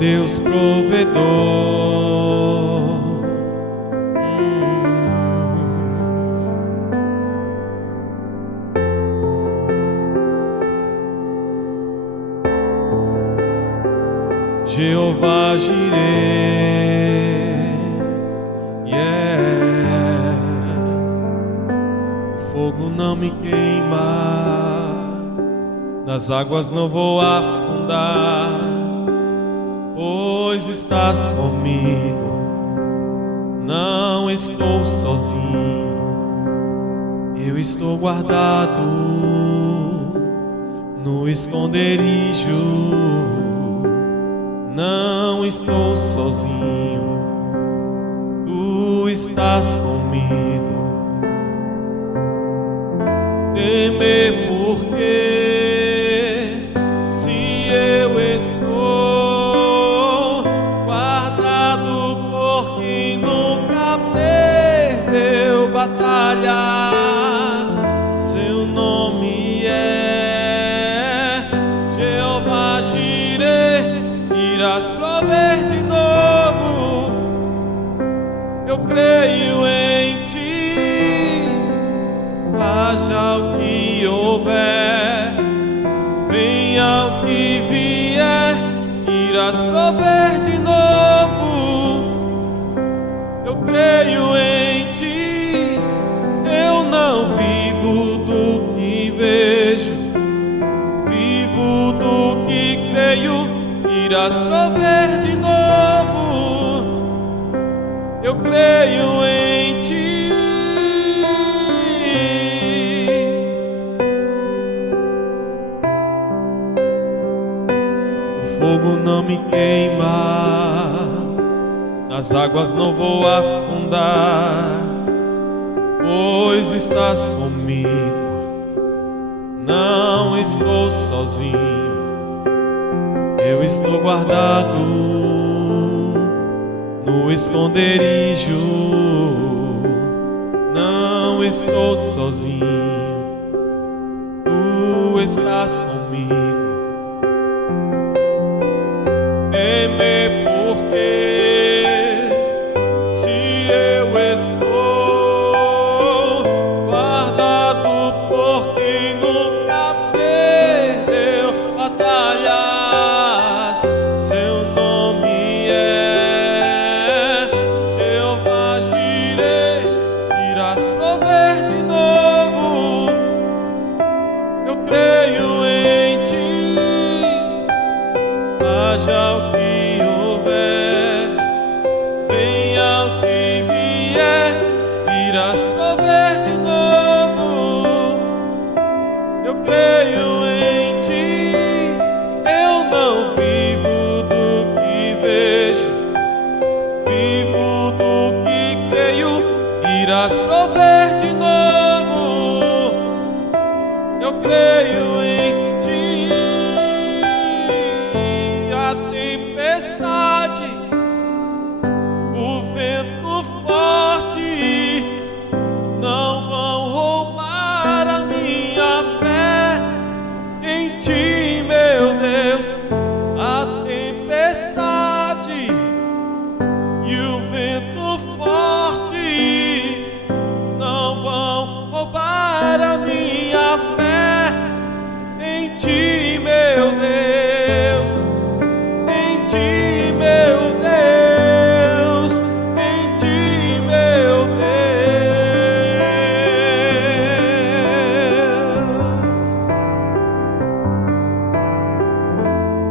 Deus provedor. Jeová Jireh, yeah. O fogo não me queima, nas águas não vou afundar, pois estás comigo, não estou sozinho. Eu estou guardado no esconderijo, não estou sozinho, tu estás comigo. Temer porque se eu estou guardado por quem nunca perdeu batalhas, seu nome é Jeová Jireh. Irás prover de novo, eu creio em ti. Haja o que houver, venha o que vier, irás prover de novo, eu creio em ti. Eu não vivo do que vejo, vivo do que creio. Irás prover de novo, eu creio em ti. O fogo não me queima, nas águas não vou afundar, pois estás comigo, não estou sozinho. Eu estou guardado no esconderijo, não estou sozinho, tu estás comigo. Temer porque se eu estou guardado por quem nunca perdeu batalhas, seu nome é Jeová Jireh. Irás prover de novo, eu creio em ti. Haja o que houver, venha o que vier, irás prover de novo, eu creio em ti. Eu não vivo do que vejo, vivo do que creio. Irás prover de novo, eu creio em ti. A tempestade, o vento forte não vão roubar a minha fé em ti, meu Deus. A tempestade e o vento forte não vão roubar a minha fé em ti, meu Deus. Em ti, meu Deus. Em ti, meu Deus.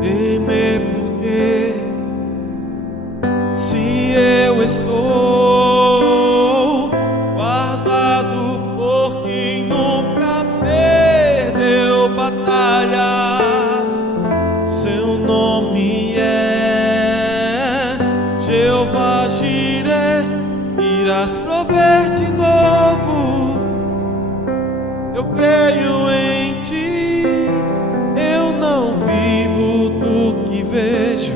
Temer porque se eu estou guardado por quem nunca perdeu batalhas, seu nome é Jeová Jireh. Irás prover de novo, eu creio em ti. Eu não vivo do que vejo,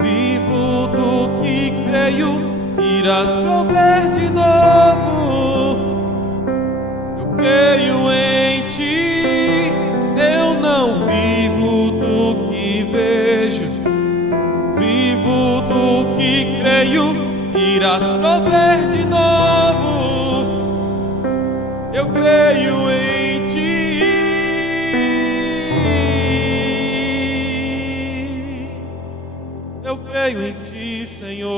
vivo do que creio. Irás prover de novo, eu creio em ti. Eu não vivo do que vejo, creio, irás prover de novo. Eu creio em ti. Eu creio em ti, Senhor,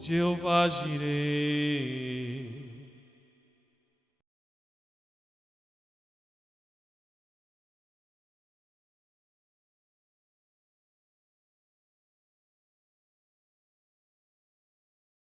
Jeová Jireh.